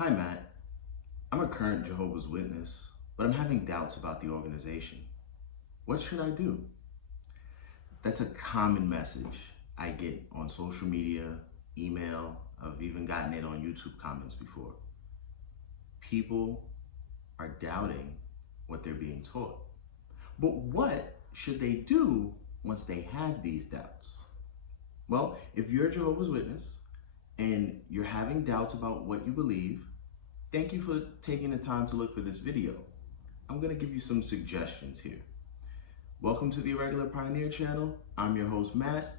Hi, Matt. I'm a current Jehovah's Witness, but I'm having doubts about the organization. What should I do? That's a common message I get on social media, email. I've even gotten it on YouTube comments before. People are doubting what they're being taught. But what should they do once they have these doubts? Well, if you're a Jehovah's Witness and you're having doubts about what you believe, thank you for taking the time to look for this video. I'm going to give you some suggestions here. Welcome to the Irregular Pioneer channel. I'm your host, Matt,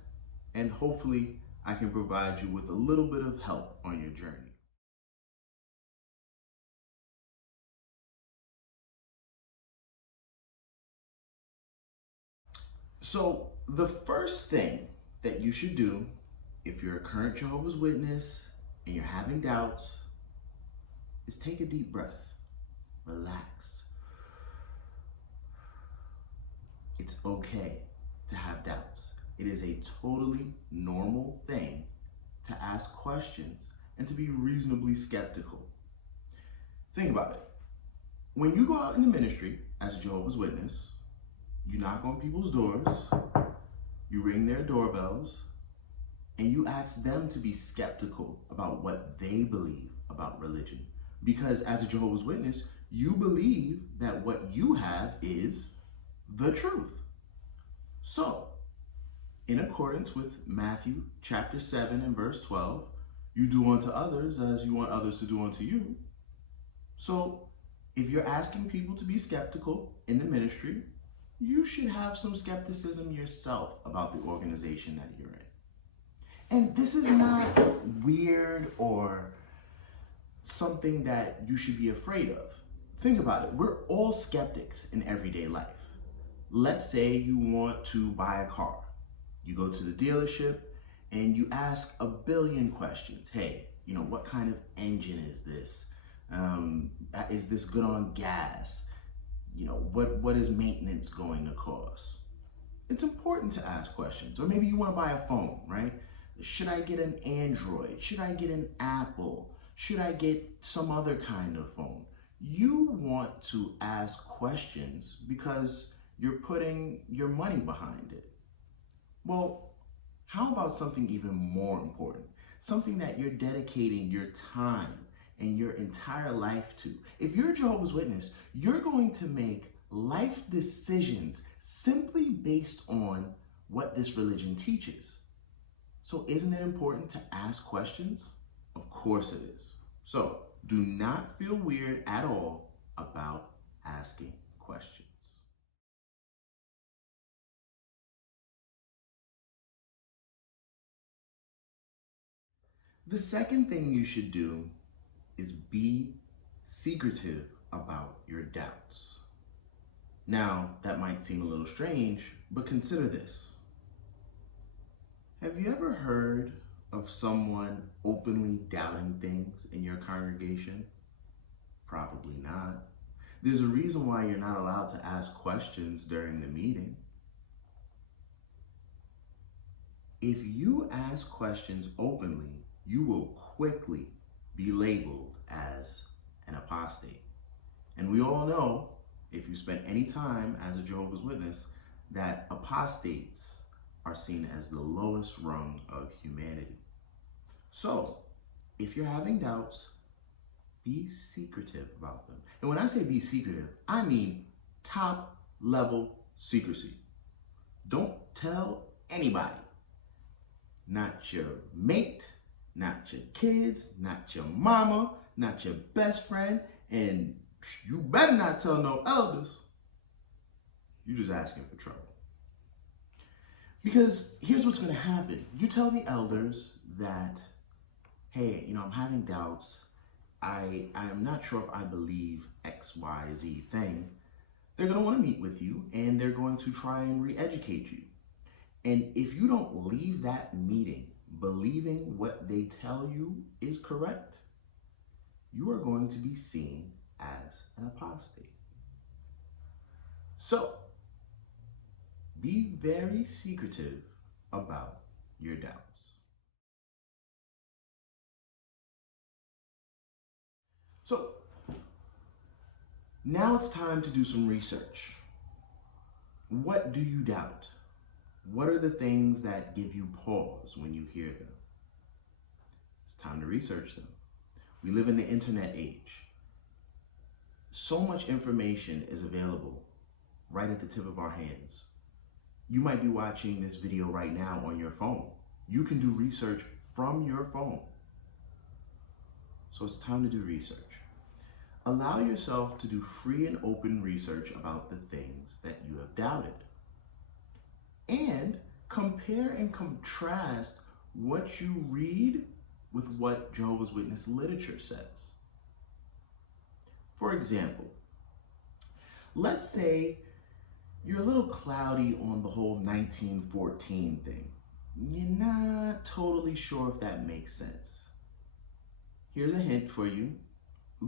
and hopefully I can provide you with a little bit of help on your journey. So the first thing that you should do if you're a current Jehovah's Witness and you're having doubts is take a deep breath. Relax. It's okay to have doubts. It is a totally normal thing to ask questions and to be reasonably skeptical. Think about it. When you go out in the ministry as a Jehovah's Witness, you knock on people's doors, you ring their doorbells, and you ask them to be skeptical about what they believe about religion. Because as a Jehovah's Witness, you believe that what you have is the truth. So, in accordance with Matthew chapter 7 and verse 12, you do unto others as you want others to do unto you. So, if you're asking people to be skeptical in the ministry, you should have some skepticism yourself about the organization that you're in. And this is not weird or something that you should be afraid of. Think about it. We're all skeptics in everyday life. Let's say you want to buy a car. You go to the dealership and you ask a billion questions. Hey, what kind of engine is this? Is this good on gas? What is maintenance going to cost? It's important to ask questions. Or maybe you want to buy a phone, right? Should I get an Android? Should I get an Apple? Should I get some other kind of phone? You want to ask questions because you're putting your money behind it. Well, how about something even more important? Something that you're dedicating your time and your entire life to. If you're a Jehovah's Witness, you're going to make life decisions simply based on what this religion teaches. So isn't it important to ask questions? Of course it is. So do not feel weird at all about asking questions. The second thing you should do is be secretive about your doubts. Now, that might seem a little strange, but consider this. Have you ever heard of someone openly doubting things in your congregation? Probably not. There's a reason why you're not allowed to ask questions during the meeting. If you ask questions openly, you will quickly be labeled as an apostate. And we all know, if you spend any time as a Jehovah's Witness, that apostates are seen as the lowest rung of humanity. So, if you're having doubts, be secretive about them. And when I say be secretive, I mean top level secrecy. Don't tell anybody. Not your mate, not your kids, not your mama, not your best friend, and you better not tell no elders. You're just asking for trouble. Because here's what's going to happen. You tell the elders that, hey, I'm having doubts. I'm not sure if I believe X, Y, Z thing. They're going to want to meet with you, and they're going to try and re-educate you. And if you don't leave that meeting believing what they tell you is correct, you are going to be seen as an apostate. So, be very secretive about your doubts. So now it's time to do some research. What do you doubt? What are the things that give you pause when you hear them? It's time to research them. We live in the internet age. So much information is available right at the tip of our hands. You might be watching this video right now on your phone. You can do research from your phone. So it's time to do research. Allow yourself to do free and open research about the things that you have doubted. And compare and contrast what you read with what Jehovah's Witness literature says. For example, let's say you're a little cloudy on the whole 1914 thing. You're not totally sure if that makes sense. Here's a hint for you.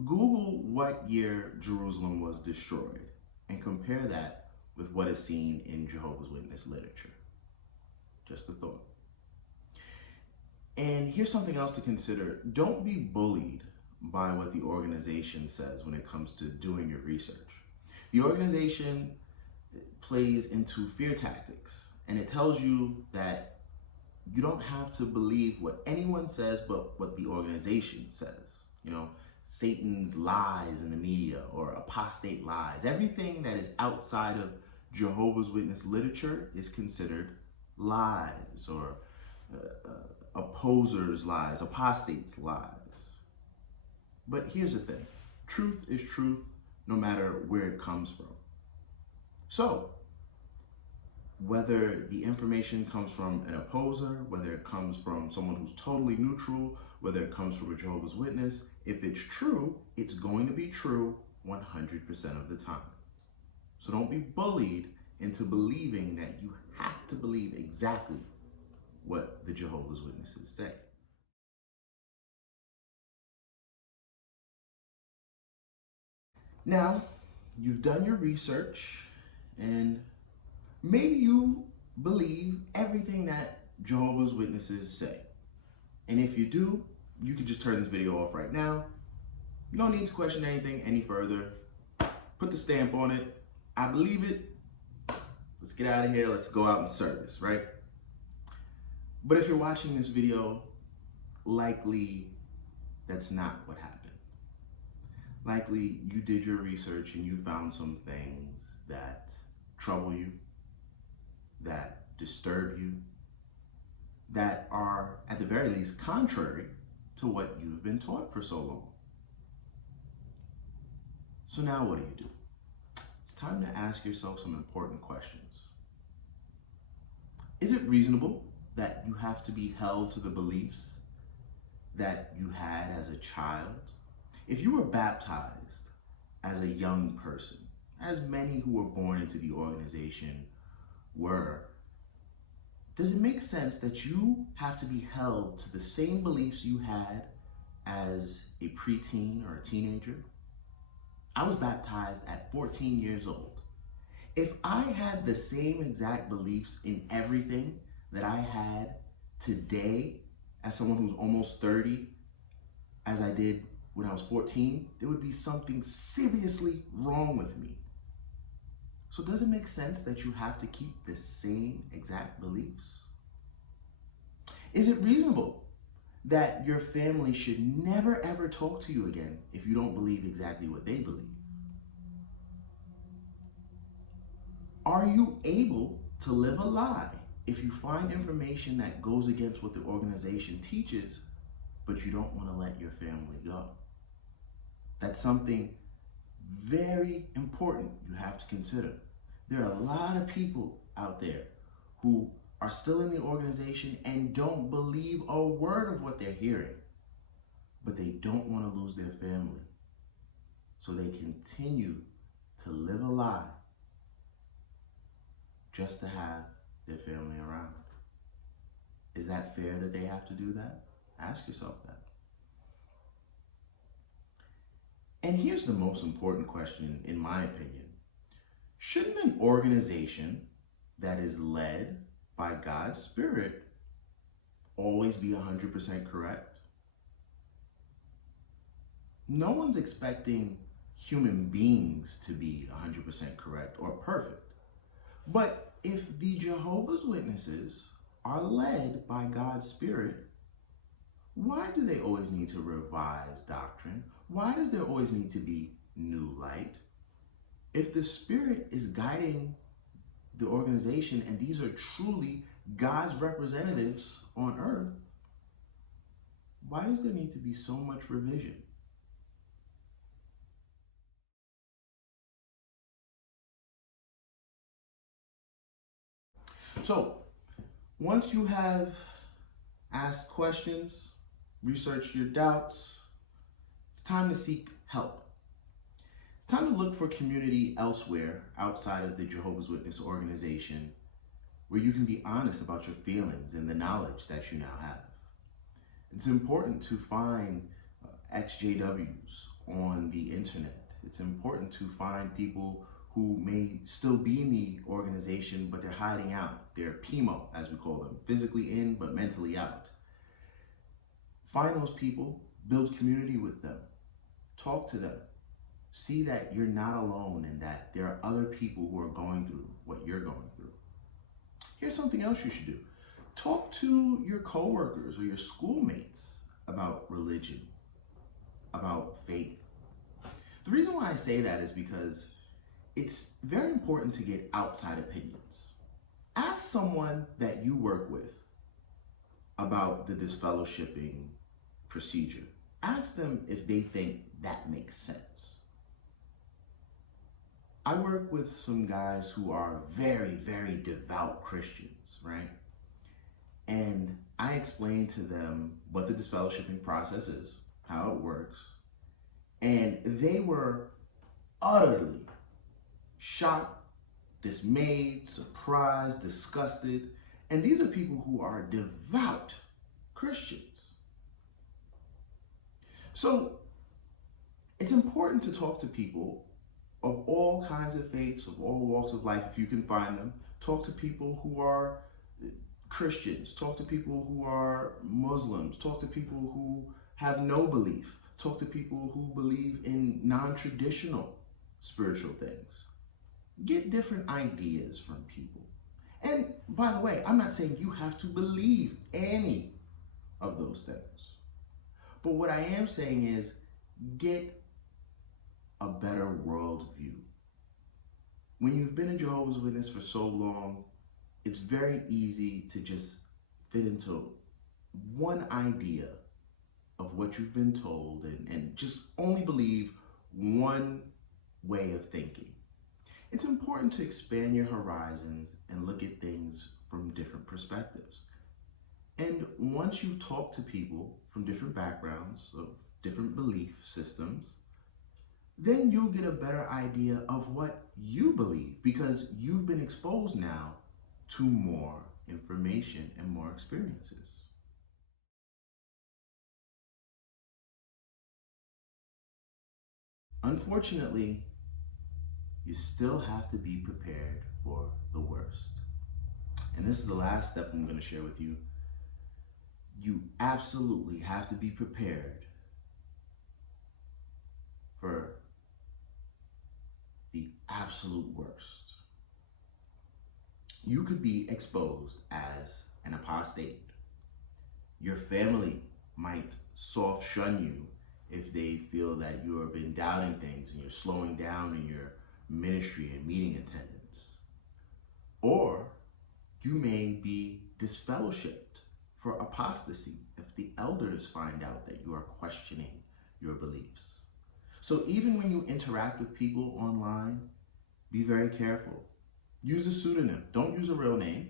Google what year Jerusalem was destroyed and compare that with what is seen in Jehovah's Witness literature. Just a thought. And here's something else to consider. Don't be bullied by what the organization says when it comes to doing your research. The organization plays into fear tactics, and it tells you that you don't have to believe what anyone says but what the organization says. You know, Satan's lies in the media or apostate lies. Everything that is outside of Jehovah's Witness literature is considered lies or opposers' lies, apostates' lies. But here's the thing. Truth is truth no matter where it comes from. So, whether the information comes from an opposer, whether it comes from someone who's totally neutral, whether it comes from a Jehovah's Witness, if it's true, it's going to be true 100% of the time. So don't be bullied into believing that you have to believe exactly what the Jehovah's Witnesses say. Now, you've done your research and maybe you believe everything that Jehovah's Witnesses say. And if you do, you can just turn this video off right now. No need to question anything any further. Put the stamp on it. I believe it. Let's get out of here. Let's go out and service, right? But if you're watching this video, likely that's not what happened. Likely you did your research and you found some things that trouble you, that disturb you, that are at the very least contrary to what you've been taught for so long. So now what do? It's time to ask yourself some important questions. Is it reasonable that you have to be held to the beliefs that you had as a child? If you were baptized as a young person, as many who were born into the organization were, does it make sense that you have to be held to the same beliefs you had as a preteen or a teenager? I was baptized at 14 years old. If I had the same exact beliefs in everything that I had today as someone who's almost 30 as I did when I was 14, there would be something seriously wrong with me. So does it make sense that you have to keep the same exact beliefs? Is it reasonable that your family should never ever talk to you again if you don't believe exactly what they believe? Are you able to live a lie if you find information that goes against what the organization teaches, but you don't want to let your family go? That's something very important you have to consider. There are a lot of people out there who are still in the organization and don't believe a word of what they're hearing, but they don't want to lose their family. So they continue to live a lie just to have their family around. Is that fair that they have to do that? Ask yourself that. And here's the most important question, in my opinion. Shouldn't an organization that is led by God's Spirit always be 100% correct? No one's expecting human beings to be 100% correct or perfect. But if the Jehovah's Witnesses are led by God's Spirit, why do they always need to revise doctrine? Why does there always need to be new light? If the Spirit is guiding the organization and these are truly God's representatives on earth, why does there need to be so much revision? So, once you have asked questions, researched your doubts, it's time to seek help. It's time to look for community elsewhere outside of the Jehovah's Witness organization where you can be honest about your feelings and the knowledge that you now have. It's important to find XJWs on the internet. It's important to find people who may still be in the organization, but they're hiding out. They're PMO, as we call them, physically in, but mentally out. Find those people, build community with them, talk to them. See that you're not alone and that there are other people who are going through what you're going through. Here's something else you should do. Talk to your coworkers or your schoolmates about religion, about faith. The reason why I say that is because it's very important to get outside opinions. Ask someone that you work with about the disfellowshipping procedure. Ask them if they think that makes sense. I work with some guys who are very, very devout Christians, right? And I explain to them what the disfellowshipping process is, how it works, and they were utterly shocked, dismayed, surprised, disgusted. And these are people who are devout Christians. So it's important to talk to people of all kinds of faiths, of all walks of life, if you can find them. Talk to people who are Christians. Talk to people who are Muslims. Talk to people who have no belief. Talk to people who believe in non-traditional spiritual things. Get different ideas from people. And by the way, I'm not saying you have to believe any of those things. But what I am saying is get a better worldview. When you've been a Jehovah's Witness for so long, it's very easy to just fit into one idea of what you've been told and just only believe one way of thinking. It's important to expand your horizons and look at things from different perspectives. And once you've talked to people from different backgrounds, of different belief systems, then you'll get a better idea of what you believe because you've been exposed now to more information and more experiences. Unfortunately, you still have to be prepared for the worst. And this is the last step I'm going to share with you. You absolutely have to be prepared for the absolute worst. You could be exposed as an apostate. Your family might soft shun you if they feel that you have been doubting things and you're slowing down in your ministry and meeting attendance. Or you may be disfellowshipped for apostasy if the elders find out that you are questioning your beliefs. So even when you interact with people online, be very careful. Use a pseudonym. Don't use a real name.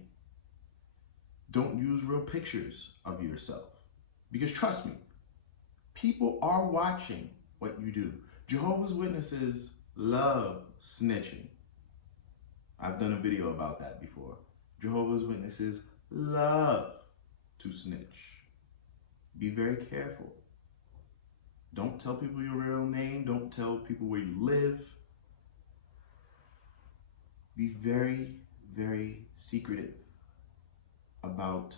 Don't use real pictures of yourself. Because trust me, people are watching what you do. Jehovah's Witnesses love snitching. I've done a video about that before. Jehovah's Witnesses love to snitch. Be very careful. Don't tell people your real name. Don't tell people where you live. Be very, very secretive about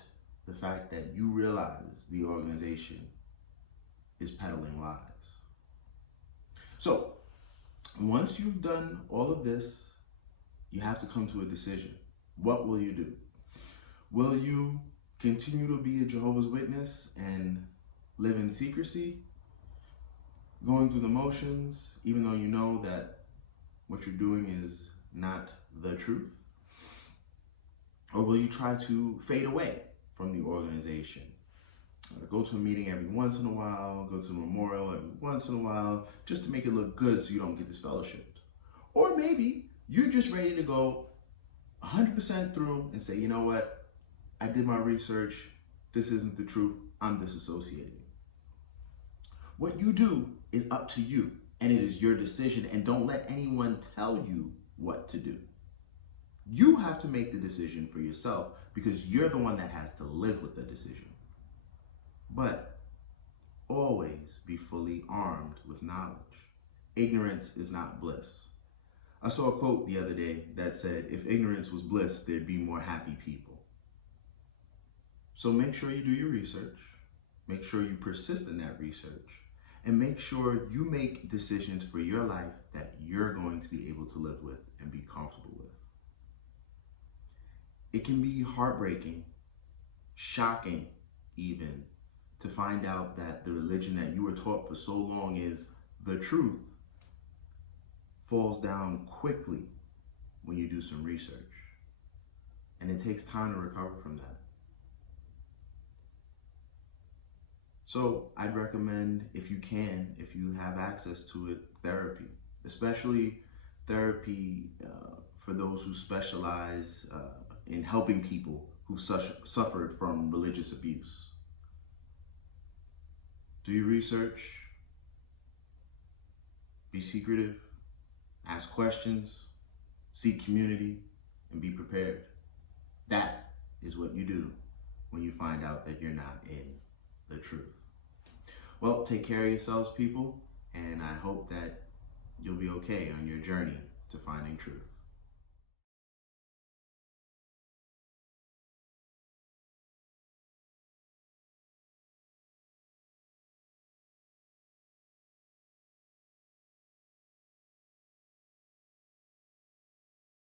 the fact that you realize the organization is peddling lies. So once you've done all of this, you have to come to a decision. What will you do? Will you continue to be a Jehovah's Witness and live in secrecy, going through the motions, even though you know that what you're doing is not the truth? Or will you try to fade away from the organization? Go to a meeting every once in a while, go to a memorial every once in a while, just to make it look good so you don't get disfellowshipped. Or maybe you're just ready to go 100% through and say, you know what, I did my research, this isn't the truth, I'm disassociating. What you do is up to you, and it is your decision, and don't let anyone tell you what to do. You have to make the decision for yourself because you're the one that has to live with the decision. But always be fully armed with knowledge. Ignorance is not bliss. I saw a quote the other day that said, if ignorance was bliss, there'd be more happy people. So make sure you do your research, make sure you persist in that research, and make sure you make decisions for your life that you're going to be able to live with and be comfortable with. It can be heartbreaking, shocking even, to find out that the religion that you were taught for so long is the truth falls down quickly when you do some research. And it takes time to recover from that. So I'd recommend, if you can, if you have access to it, therapy, especially therapy for those who specialize in helping people who suffered from religious abuse. Do your research, be secretive, ask questions, seek community, and be prepared. That is what you do when you find out that you're not in the truth. Well, take care of yourselves, people, and I hope that you'll be okay on your journey to finding truth.